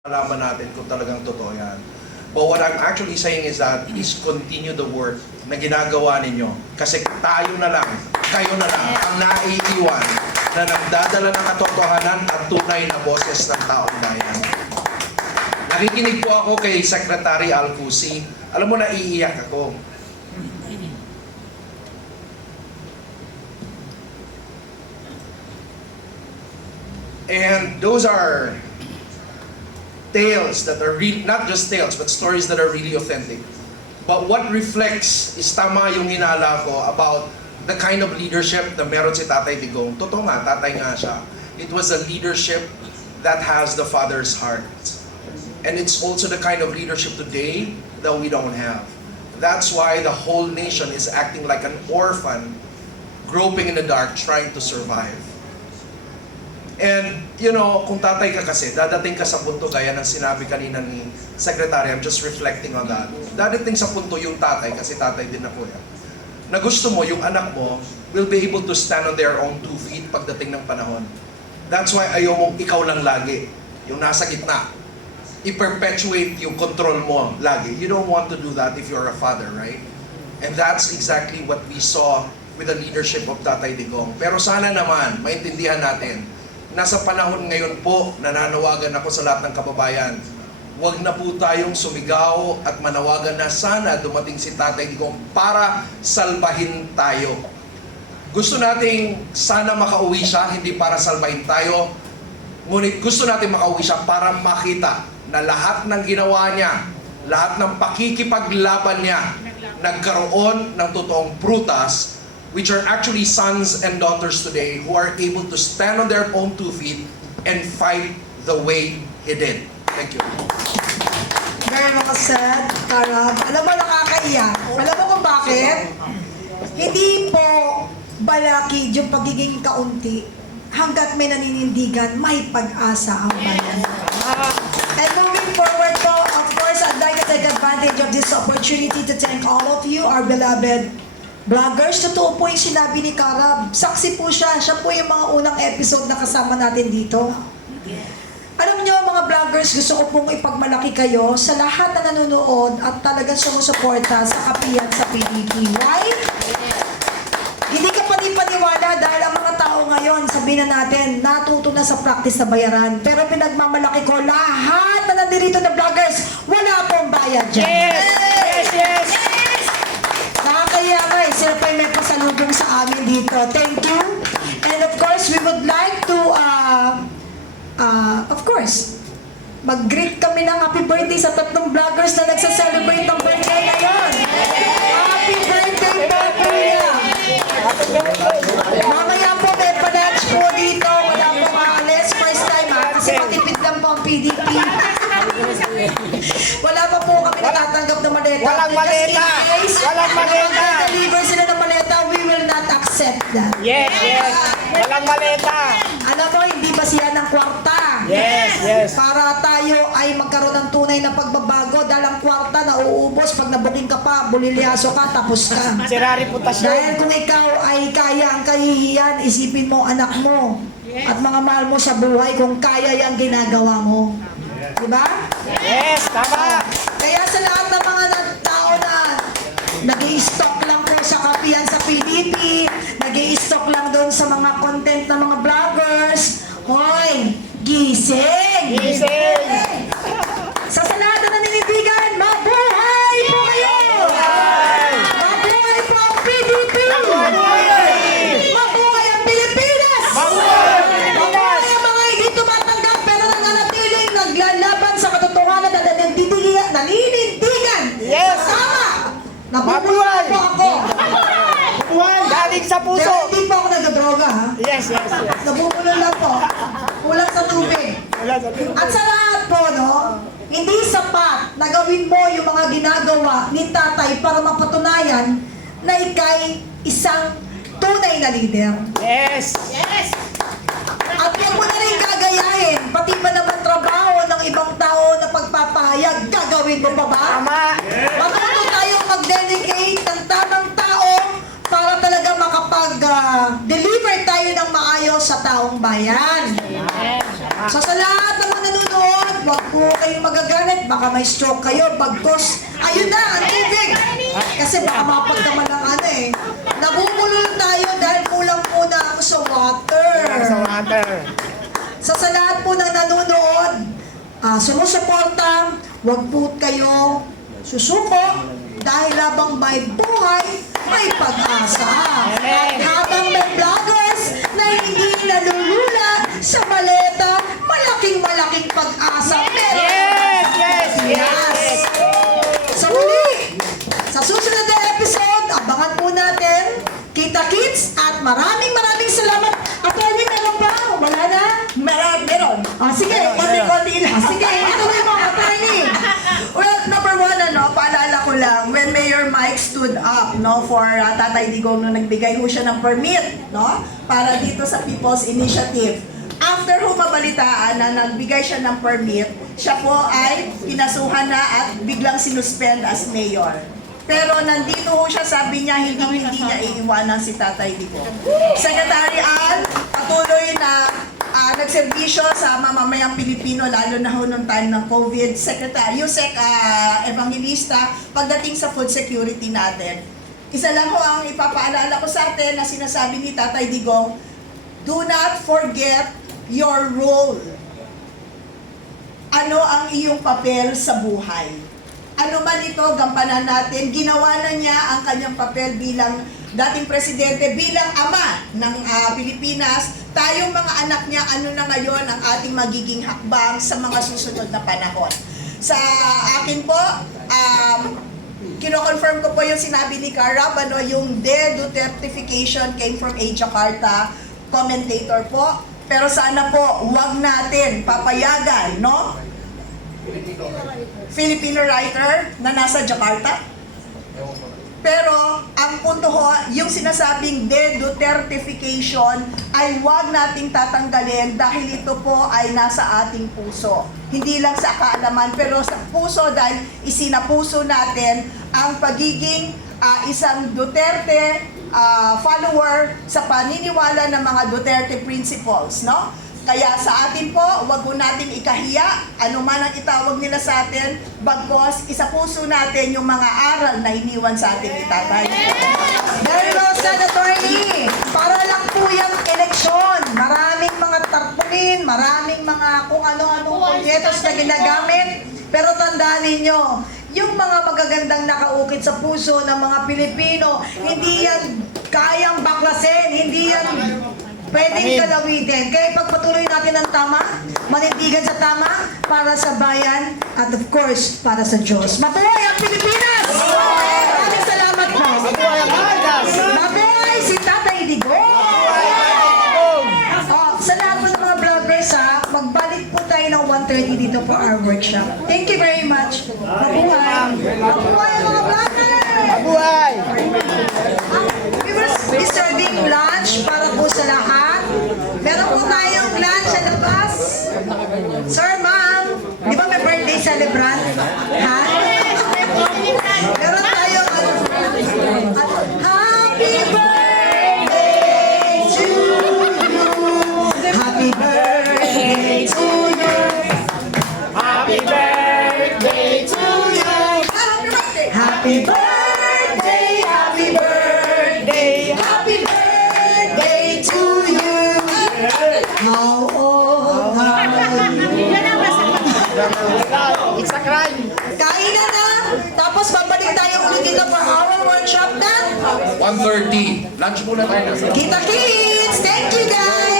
malaman natin kung talagang totoo yan. But what I'm actually saying is that is continue the work na ginagawa ninyo. Kasi tayo na lang, kayo na lang ang naiiwan na nagdadala ng katotohanan at tunay na boses ng taong bayan. Nakikinig po ako kay Secretary Alcusi. Alam mo, naiiyak ako. And those are tales that are real, not just tales, but stories that are really authentic. But what reflects is tama yung hinala ko about the kind of leadership na meron si Tatay Digong. Totoo nga, tatay nga siya. It was a leadership that has the Father's heart. And it's also the kind of leadership today that we don't have. That's why the whole nation is acting like an orphan, groping in the dark, trying to survive. And, you know, kung tatay ka kasi, dadating ka sa punto gaya ng sinabi kanina ni Secretary, I'm just reflecting on that. Dadating sa punto yung tatay, kasi tatay din ako yan, na gusto mo, yung anak mo, will be able to stand on their own 2 feet pagdating ng panahon. That's why ayaw mong ikaw lang lagi, yung nasa gitna. I-perpetuate yung control mo lagi. You don't want to do that if you're a father, right? And that's exactly what we saw with the leadership of Tatay Digong. Pero sana naman, maintindihan natin, nasa panahon ngayon po, nananawagan ako sa lahat ng kababayan, huwag na po tayong sumigaw at manawagan na sana dumating si Tatay Digong para salbahin tayo. Gusto nating sana makauwi siya, hindi para salbahin tayo, ngunit gusto natin makauwi siya para makita na lahat ng ginawa niya, lahat ng pakikipaglaban niya, nagkaroon ng totoong prutas, which are actually sons and daughters today who are able to stand on their own 2 feet and fight the way he did. Thank you. Very well said, Karab. Alam mo, nakakaiyak. Alam mo kung bakit? Hindi po balakid yung pagiging kaunti. Hanggat may naninindigan, may pag-asa ang bayan. And moving forward po, of course, I'd like to take advantage of this opportunity to thank all of you, our beloved vloggers. Totoo po yung sinabi ni Karab. Saksi po siya. Siya po yung mga unang episode na kasama natin dito. Alam nyo, mga vloggers, gusto ko pong ipagmalaki kayo sa lahat na nanonood at talagang sumusuporta sa kapiyan sa PDP. Why? Hindi ka panipaniwala dahil ang mga tao ngayon, sabihin na natin, natuto na sa practice na bayaran. Pero pinagmamalaki ko, lahat na nandirito na vloggers, wala pong bayad dyan. Yes! Yes! Nakakaya nga eh, sila pa yung may pasalubong sa amin dito. Thank you. And of course, we would like to, of course, mag-greet kami ng happy birthday sa 3 vloggers na nagsa-celebrate ng birthday ngayon. Happy birthday po, Kuya! Mamaya po may pa-lunch po dito. Wala po maalis. First time ha, kasi matipid lang po ang PDP. Wala pa po kami natatanggap ng maleta. Walang maleta! Walang maleta! Deliver sila ng maleta, we will not accept that. Yes, yes! Walang maleta! Alam mo, hindi ba siya ng kwarta? Yes, yes! Para tayo ay magkaroon ng tunay na pagbabago dahil ang kwarta na uubos pag nabuking ka pa, bulilyaso ka, tapos ka. Sira reputasyon. Dahil kung ikaw ay kaya ang kahihiyan, isipin mo anak mo at mga mahal mo sa buhay kung kaya yung ginagawa mo. Diba? Yes, tama! Kaya sa lahat ng mga tao na nag-i-stock lang po sa kapiyan sa PDP, nag-i-stock lang doon sa mga content ng mga vloggers, hoy, gising! Gising! Sa lahat na naninindigan, mabuhay po kayo! Mabuhay po ang PDP! Mabuhay ang Pilipinas! Mabuhay ang mga hindi tumatanggap pero nananatiling naglalaban sa katotohanan na naninindigan! Yes! Kasama! Nabubuhay po ako! Galing sa Pero puso! hindi po ako nagdodroga ha? Yes, yes, yes! Nabubulol lang po. Kulang sa tubig. Wala sa puso. At sa lahat po, no, hindi sapat na gawin mo yung mga ginagawa ni tatay para mapatunayan na ikay isang tunay na leader. Yes! At huwag mo na rin gagayahin, pati ba naman trabaho ng ibang tao na pagpapahayag, gagawin mo pa ba? Tama! Matuto tayong mag-delegate ng tamang tao para talaga makapag-deliver tayo ng maayos sa taong bayan. So sa lahat ng mga nanonood, Huwag po kayong magagalit. Baka may stroke kayo. Bagtos. Ayun na, ang tubig. Kasi baka mapagdaman ng ano eh. Nabubulol tayo dahil kulang po na ako sa water. Sa water. Sa lahat po ng nanonood, sumusuporta, huwag po kayo susuko dahil habang may buhay, may pag-asa. At habang may vloggers na hindi nalulula sa maleta, malaking pag-asa. Pero, yes! Sa muli, sa susunod na episode, abangan po natin, Kita Kids, at maraming salamat. Attorney, meron pa? Wala na? Meron. Sige, konti-konti lang. Sige, ituloy mo, attorney. Well, number one, paalala ko lang, when Mayor Mike stood up, for Tatay Digong nung nagbigay ho siya ng permit, para dito sa People's Initiative. After ho mabalitaan na nagbigay siya ng permit, siya po ay pinasuhan na at biglang sinuspend as mayor. Pero nandito ho siya, sabi niya, hindi niya iiwanan si Tatay Digong. Secretary Al, patuloy na nagserbisyo sa mamamayang Pilipino, lalo na ho nung time ng COVID. Secretary Yusek Evangelista, pagdating sa food security natin. Isa lang ho ang ipapaalala ko sa atin na sinasabi ni Tatay Digong, do not forget your role. Ano ang iyong papel sa buhay? Ano man ito, gampanan natin. Ginawa na niya ang kanyang papel bilang dating presidente, bilang ama ng Pilipinas. Tayong mga anak niya, ano na ngayon ang ating magiging hakbang sa mga susunod na panahon. Sa akin po, kino-confirm ko po yung sinabi ni Carab, yung de-Dutertification came from A. Jakarta, commentator po. Pero sana po, huwag natin papayagan, Filipino writer na nasa Jakarta. Pero ang punto ho, yung sinasabing de-Dutertification ay huwag nating tatanggalin dahil ito po ay nasa ating puso. Hindi lang sa kaalaman pero sa puso dahil isinapuso natin ang pagiging isang Duterte follower sa paniniwala ng mga Duterte principles, Kaya sa atin po, huwag po natin ikahiya, ano man ang itawag nila sa atin, bagkos isapuso natin yung mga aral na iniwan sa atin ni Tatay. Very well said, attorney. Para lang po yung eleksyon. Maraming mga tarpaulin, maraming mga kung ano-anong proyektos na ginagamit. Pero tandaan ninyo, yung mga magagandang nakaukit sa puso ng mga Pilipino, hindi yan kayang baklasin, hindi yan pwedeng galawitin. Kaya pagpatuloy natin ang tama, manindigan sa tama, para sa bayan, at of course, para sa Diyos. Mabuhay ang Pilipinas! Maraming salamat po. Mabuhay si Tatay Digong! Sa lahat po ng mga vloggers, magbalik po tayo ng 1:30 dito for our workshop. Thank you very much. Mabuhay! Mabuhay ang mga vloggers! Mabuhay! We will be serving lunch para po sa lahat. Meron po tayong lunch sa labas. Sir, ma'am, di ba may birthday celebrant? Ha? Meron tayong happy birthday to you. Happy birthday to you. Happy birthday to you! Happy birthday. Happy birthday. Happy birthday. Happy birthday to you. How old are you? It's a crime! Kainan na. Tapos babalik tayo ulit dito for our workshop na 1:30. Lunch muna tayo. Kita Kids. Thank you guys.